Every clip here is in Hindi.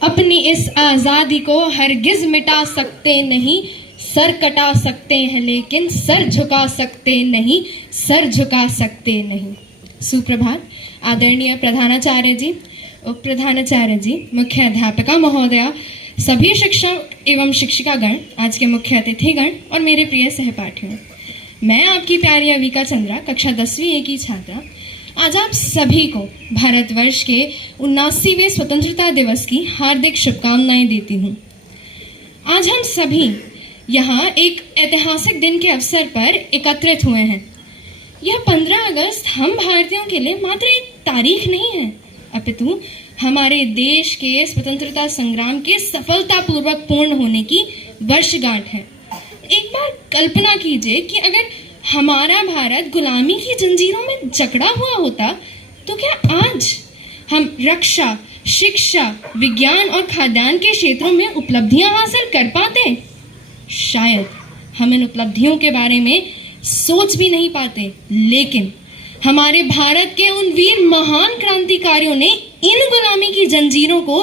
अपनी इस आज़ादी को हरगिज मिटा सकते नहीं, सर कटा सकते हैं लेकिन सर झुका सकते नहीं, सर झुका सकते नहीं। सुप्रभात। आदरणीय प्रधानाचार्य जी, उप प्रधानाचार्य जी, मुख्य अध्यापिका महोदया, सभी शिक्षक एवं शिक्षिकागण, आज के मुख्य अतिथिगण और मेरे प्रिय सहपाठियों, मैं आपकी प्यारी अविका चंद्रा, कक्षा 10वीं ए की छात्रा, आज आप सभी को भारतवर्ष के 79वें स्वतंत्रता दिवस की हार्दिक शुभकामनाएं देती हूँ। आज हम सभी यहाँ एक ऐतिहासिक दिन के अवसर पर एकत्रित हुए हैं। यह 15 अगस्त हम भारतीयों के लिए मात्र एक तारीख नहीं है, अपितु हमारे देश के स्वतंत्रता संग्राम के सफलतापूर्वक पूर्ण होने की वर्षगांठ है। एक बार कल्पना कीजिए कि अगर हमारा भारत गुलामी की जंजीरों में जकड़ा हुआ होता तो क्या आज हम रक्षा, शिक्षा, विज्ञान और खाद्यान्न के क्षेत्रों में उपलब्धियां हासिल कर पाते? शायद हम इन उपलब्धियों के बारे में सोच भी नहीं पाते, लेकिन हमारे भारत के उन वीर महान क्रांतिकारियों ने इन गुलामी की जंजीरों को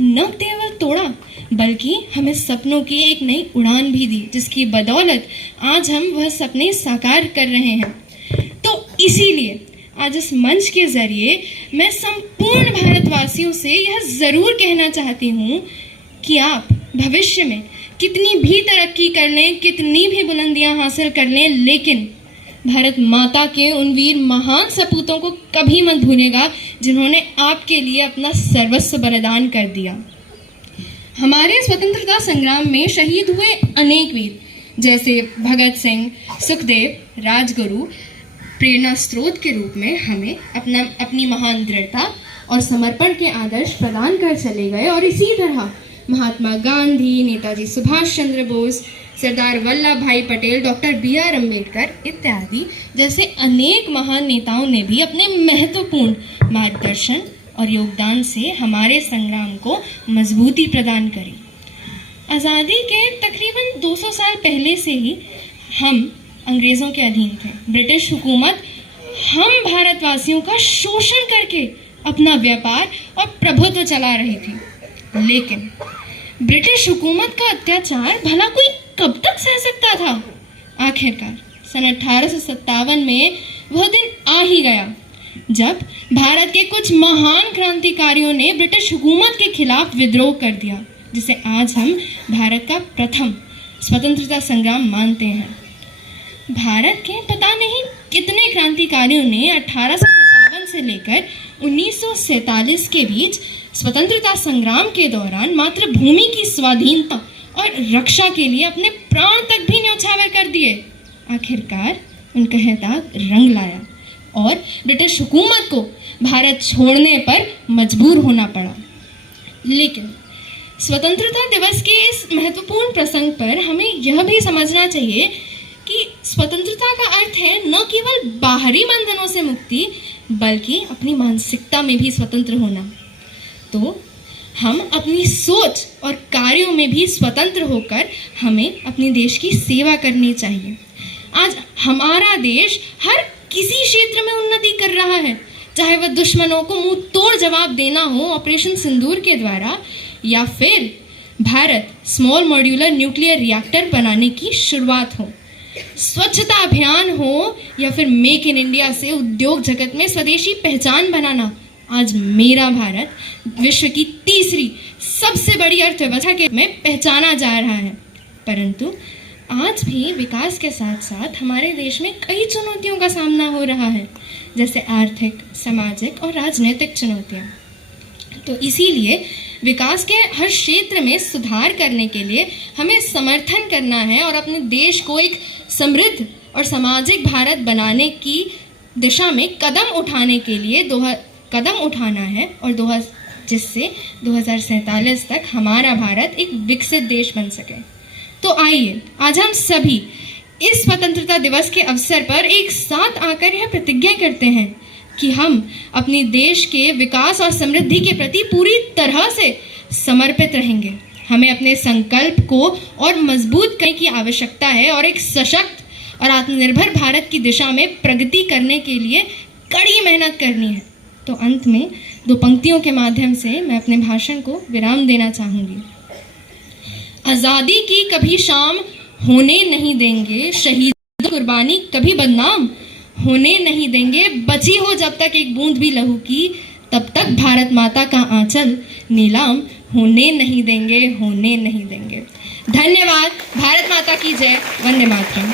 न केवल तोड़ा बल्कि हमें सपनों की एक नई उड़ान भी दी, जिसकी बदौलत आज हम वह सपने साकार कर रहे हैं। तो इसीलिए आज इस मंच के जरिए मैं संपूर्ण भारतवासियों से यह जरूर कहना चाहती हूँ कि आप भविष्य में कितनी भी तरक्की कर लें, कितनी भी बुलंदियां हासिल कर लें, लेकिन भारत माता के उन वीर महान सपूतों को कभी मत भूलेगा जिन्होंने आपके लिए अपना सर्वस्व बलिदान कर दिया। हमारे स्वतंत्रता संग्राम में शहीद हुए अनेक वीर जैसे भगत सिंह, सुखदेव, राजगुरु प्रेरणा स्रोत के रूप में हमें अपनी महान दृढ़ता और समर्पण के आदर्श प्रदान कर चले गए। और इसी तरह महात्मा गांधी, नेताजी सुभाष चंद्र बोस, सरदार वल्लभ भाई पटेल, डॉक्टर B.R. अम्बेडकर इत्यादि जैसे अनेक महान नेताओं ने भी अपने महत्वपूर्ण मार्गदर्शन और योगदान से हमारे संग्राम को मजबूती प्रदान करी। आज़ादी के तकरीबन 200 साल पहले से ही हम अंग्रेज़ों के अधीन थे। ब्रिटिश हुकूमत हम भारतवासियों का शोषण करके अपना व्यापार और प्रभुत्व चला रही थी, लेकिन ब्रिटिश हुकूमत का अत्याचार भला कोई कब तक सह सकता था? आखिरकार सन 1857 में वह दिन आ ही गया जब भारत के कुछ महान क्रांतिकारियों ने ब्रिटिश हुकूमत के खिलाफ विद्रोह कर दिया, जिसे आज हम भारत का प्रथम स्वतंत्रता संग्राम मानते हैं। भारत के पता नहीं कितने क्रांतिकारियों ने 1857 से लेकर 1947 के बीच स्वतंत्रता संग्राम के दौरान मातृभूमि की स्वाधीनता और रक्षा के लिए अपने प्राण तक भी न्यौछावर कर दिए। आखिरकार उनका दाग रंग लाया और ब्रिटिश हुकूमत को भारत छोड़ने पर मजबूर होना पड़ा। लेकिन स्वतंत्रता दिवस के इस महत्वपूर्ण प्रसंग पर हमें यह भी समझना चाहिए कि स्वतंत्रता का अर्थ है न केवल बाहरी बंधनों से मुक्ति, बल्कि अपनी मानसिकता में भी स्वतंत्र होना। तो हम अपनी सोच और कार्यों में भी स्वतंत्र होकर हमें अपने देश की सेवा करनी चाहिए। आज हमारा देश हर किसी क्षेत्र में उन्नति कर रहा है, चाहे वह दुश्मनों को मुंह तोड़ जवाब देना हो ऑपरेशन सिंदूर के द्वारा, या फिर Bharat small modular nuclear reactor बनाने की शुरुआत हो, स्वच्छता अभियान हो, या फिर मेक इन इंडिया से उद्योग जगत में स्वदेशी पहचान बनाना। आज मेरा भारत विश्व की तीसरी सबसे बड़ी अर्थव्यवस्था के में पहचाना जा रहा है, परंतु आज भी विकास के साथ साथ हमारे देश में कई चुनौतियों का सामना हो रहा है, जैसे आर्थिक, सामाजिक और राजनीतिक चुनौतियाँ। तो इसीलिए विकास के हर क्षेत्र में सुधार करने के लिए हमें समर्थन करना है और अपने देश को एक समृद्ध और सामाजिक भारत बनाने की दिशा में कदम उठाने के लिए कदम उठाना है, और जिससे 2047 तक हमारा भारत एक विकसित देश बन सके। तो आइए आज हम सभी इस स्वतंत्रता दिवस के अवसर पर एक साथ आकर यह प्रतिज्ञा करते हैं कि हम अपने देश के विकास और समृद्धि के प्रति पूरी तरह से समर्पित रहेंगे। हमें अपने संकल्प को और मजबूत करने की आवश्यकता है और एक सशक्त और आत्मनिर्भर भारत की दिशा में प्रगति करने के लिए कड़ी मेहनत करनी है। तो अंत में दो पंक्तियों के माध्यम से मैं अपने भाषण को विराम देना चाहूँगी। आज़ादी की कभी शाम होने नहीं देंगे, शहीद कुर्बानी कभी बदनाम होने नहीं देंगे, बची हो जब तक एक बूंद भी लहू की, तब तक भारत माता का आंचल नीलाम होने नहीं देंगे, होने नहीं देंगे। धन्यवाद। भारत माता की जय। वंदे मातरम।